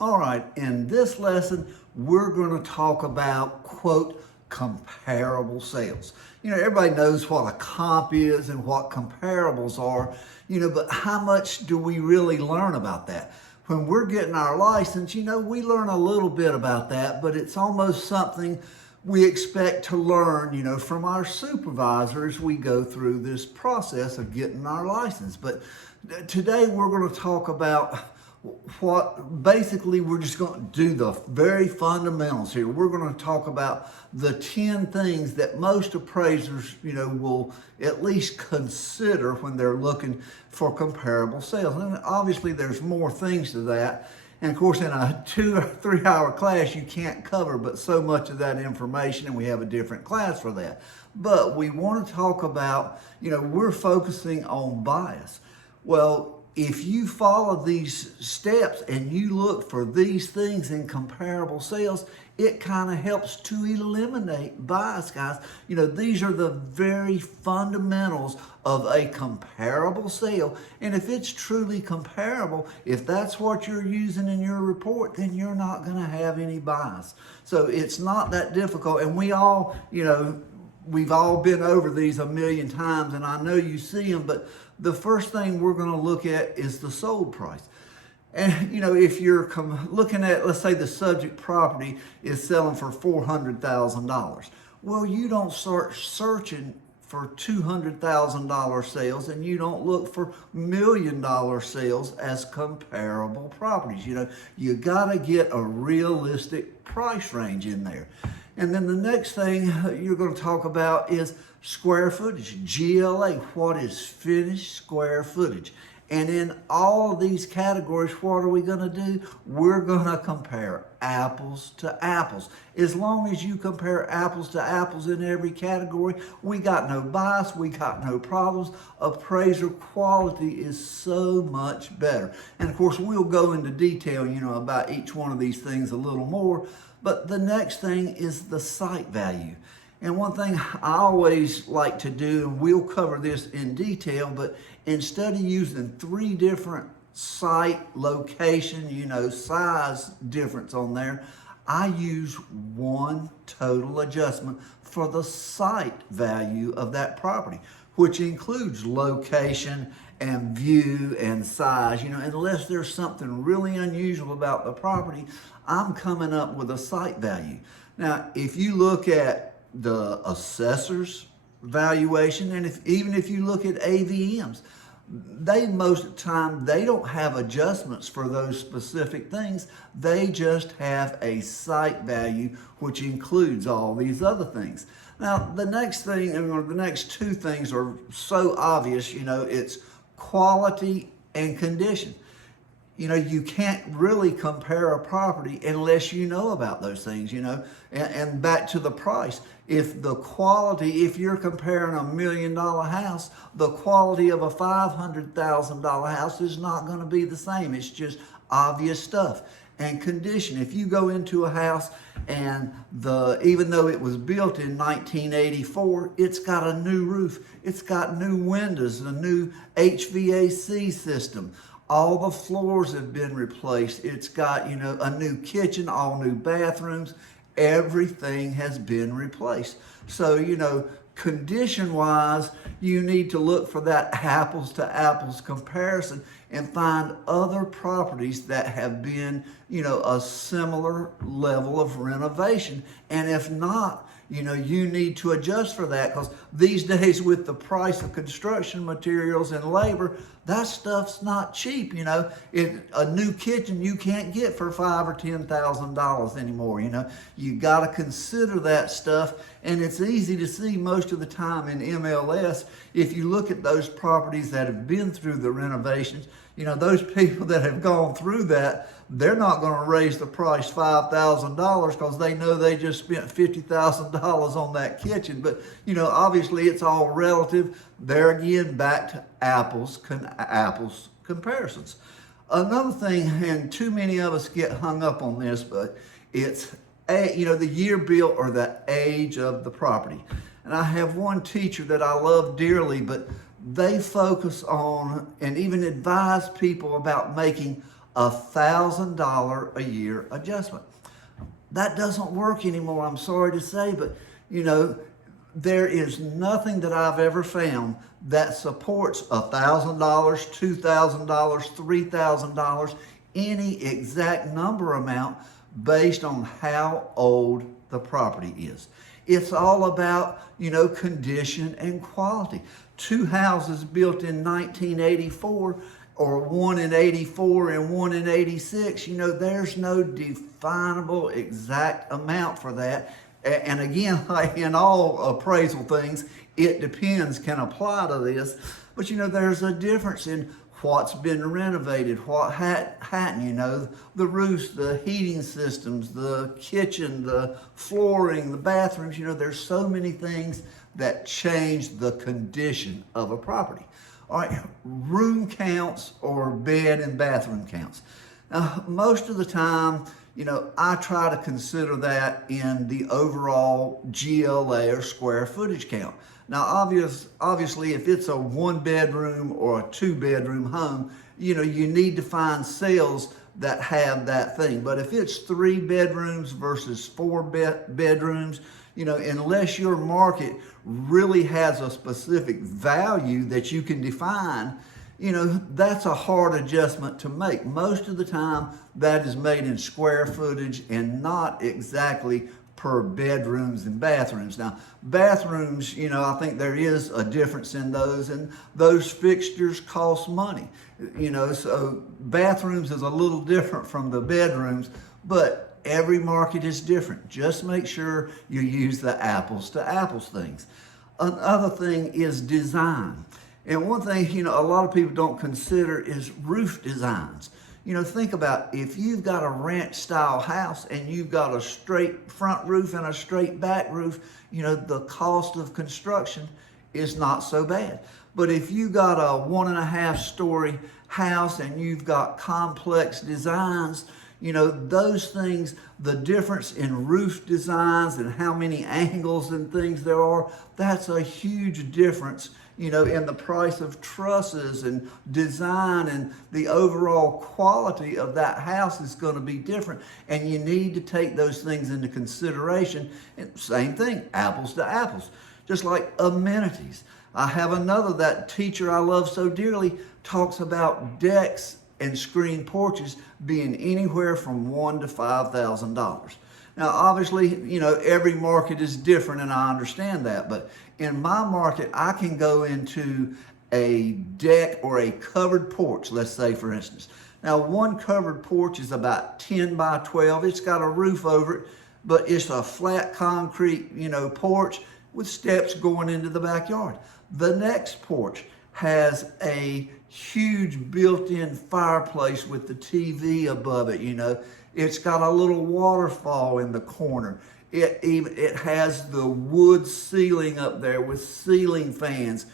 All right, in this lesson, we're going to talk about, quote, comparable sales. Everybody knows what a comp is and what comparables are, but how much do we really learn about that? When we're getting our license, we learn a little bit about that, but it's almost something we expect to learn, from our supervisors. We go through this process of getting our license. But today we're going to talk about what basically we're just going to do the very fundamentals here. We're going to talk about the 10 things that most appraisers, will at least consider when they're looking for comparable sales. And obviously there's more things to that. And of course, in a 2 or 3 hour class, you can't cover but so much of that information, and we have a different class for that. But we want to talk about, we're focusing on bias. Well, if you follow these steps and you look for these things in comparable sales, it kind of helps to eliminate bias, guys. These are the very fundamentals of a comparable sale. And if it's truly comparable, if that's what you're using in your report, then you're not going to have any bias. So it's not that difficult. And we all, we've all been over these a million times, and I know you see them, but the first thing we're going to look at is the sold price. And, if you're looking at, let's say the subject property is selling for $400,000. Well, you don't start searching for $200,000 sales, and you don't look for $1 million sales as comparable properties. You got to get a realistic price range in there. And then the next thing you're going to talk about is square footage, GLA. What is finished square footage? And in all of these categories, what are we going to do? We're going to compare apples to apples. As long as you compare apples to apples in every category, we got no bias, we got no problems. Appraiser quality is so much better. And of course, we'll go into detail, about each one of these things a little more. But the next thing is the site value. And one thing I always like to do, and we'll cover this in detail, but instead of using 3 different site location, size difference on there, I use one total adjustment for the site value of that property, which includes location and view and size. Unless there's something really unusual about the property, I'm coming up with a site value. Now, if you look at the assessor's valuation, and even if you look at AVMs, they most of the time, they don't have adjustments for those specific things. They just have a site value, which includes all these other things. Now, the next thing, or the next 2 things are so obvious, it's quality and condition. You can't really compare a property unless you know about those things, and back to the price. If you're comparing $1 million house, the quality of a $500,000 house is not going to be the same. It's just obvious stuff. And condition, if you go into a house and even though it was built in 1984, it's got a new roof, it's got new windows, a new HVAC system. All the floors have been replaced. It's got, a new kitchen, all new bathrooms. Everything has been replaced. So, condition-wise, you need to look for that apples to apples comparison and find other properties that have been, a similar level of renovation. And if not, you need to adjust for that, because these days with the price of construction materials and labor, that stuff's not cheap. A new kitchen you can't get for $5,000 or $10,000 anymore. You got to consider that stuff, and it's easy to see most of the time in MLS. If you look at those properties that have been through the renovations, those people that have gone through that, they're not going to raise the price $5,000 because they know they just spent $50,000 on that kitchen. But, obviously it's all relative. There again, back to apples comparisons. Another thing, and too many of us get hung up on this, but it's, the year built or the age of the property. And I have one teacher that I love dearly, but they focus on and even advise people about making $1,000 a year adjustment. That doesn't work anymore, I'm sorry to say, but there is nothing that I've ever found that supports $1,000, $2,000, $3,000, any exact number amount based on how old the property is. It's all about, condition and quality. Two houses built in 1984 or one in 84 and one in 86, there's no definable exact amount for that. And again, like in all appraisal things, it depends can apply to this. But there's a difference in what's been renovated, what hadn't, the roofs, the heating systems, the kitchen, the flooring, the bathrooms, there's so many things that change the condition of a property. All right, room counts or bed and bathroom counts. Now, most of the time, I try to consider that in the overall GLA or square footage count. Now, obviously, if it's a one bedroom or a two bedroom home, you need to find sales that have that thing. But if it's 3 bedrooms versus 4 bedrooms, unless your market really has a specific value that you can define, that's a hard adjustment to make. Most of the time, that is made in square footage and not exactly per bedrooms and bathrooms. Now, bathrooms, I think there is a difference in those, and those fixtures cost money. So bathrooms is a little different from the bedrooms, but every market is different. Just make sure you use the apples to apples things. Another thing is design. And one thing, a lot of people don't consider is roof designs. Think about if you've got a ranch style house and you've got a straight front roof and a straight back roof, the cost of construction is not so bad. But if you got a 1.5 story house and you've got complex designs, those things, the difference in roof designs and how many angles and things there are, that's a huge difference, in the price of trusses and design, and the overall quality of that house is going to be different. And you need to take those things into consideration. And same thing, apples to apples, just like amenities. I have another, that teacher I love so dearly talks about decks and screen porches being anywhere from $1,000 to $5,000. Now, obviously, every market is different, and I understand that. But in my market, I can go into a deck or a covered porch, let's say, for instance. Now, one covered porch is about 10 by 12. It's got a roof over it, but it's a flat concrete, porch with steps going into the backyard. The next porch has a huge built-in fireplace with the TV above it, It's got a little waterfall in the corner. It has the wood ceiling up there with ceiling fans.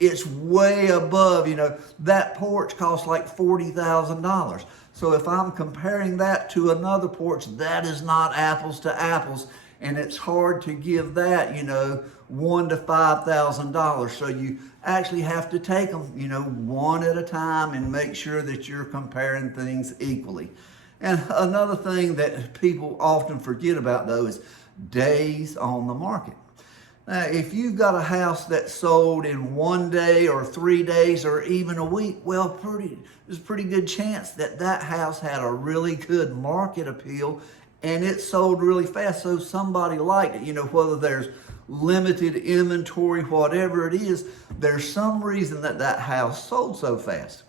It's way above, that porch costs like $40,000. So if I'm comparing that to another porch, that is not apples to apples. And it's hard to give that, $1,000 to $5,000. So you actually have to take them, one at a time and make sure that you're comparing things equally. And another thing that people often forget about, though, is days on the market. Now, if you've got a house that's sold in 1 day or 3 days or even a week, well, there's a pretty good chance that that house had a really good market appeal and it sold really fast, so somebody liked it. Whether there's limited inventory, whatever it is, there's some reason that that house sold so fast.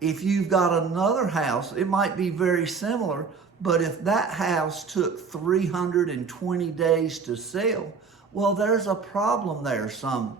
If you've got another house, it might be very similar, but if that house took 320 days to sell, well, there's a problem there somewhere.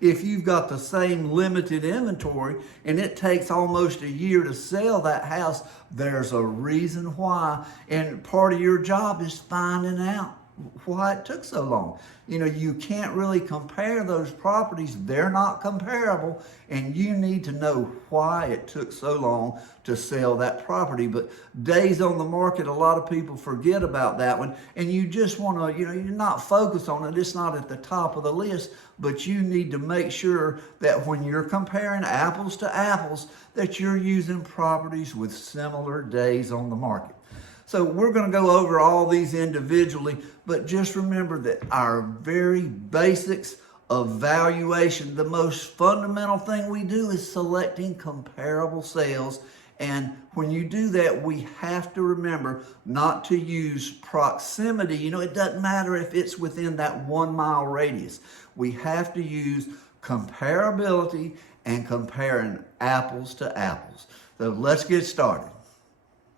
If you've got the same limited inventory and it takes almost a year to sell that house, there's a reason why. And part of your job is finding out why it took so long. You know, you can't really compare those properties. They're not comparable, and you need to know why it took so long to sell that property. But days on the market, a lot of people forget about that one, and you just want to, you know, you're not focused on it. It's not at the top of the list, but you need to make sure that when you're comparing apples to apples, that you're using properties with similar days on the market. So we're going to go over all these individually, but just remember that our very basics of valuation, the most fundamental thing we do is selecting comparable sales. And when you do that, we have to remember not to use proximity. You know, it doesn't matter if it's within that 1 mile radius. We have to use comparability and comparing apples to apples. So let's get started.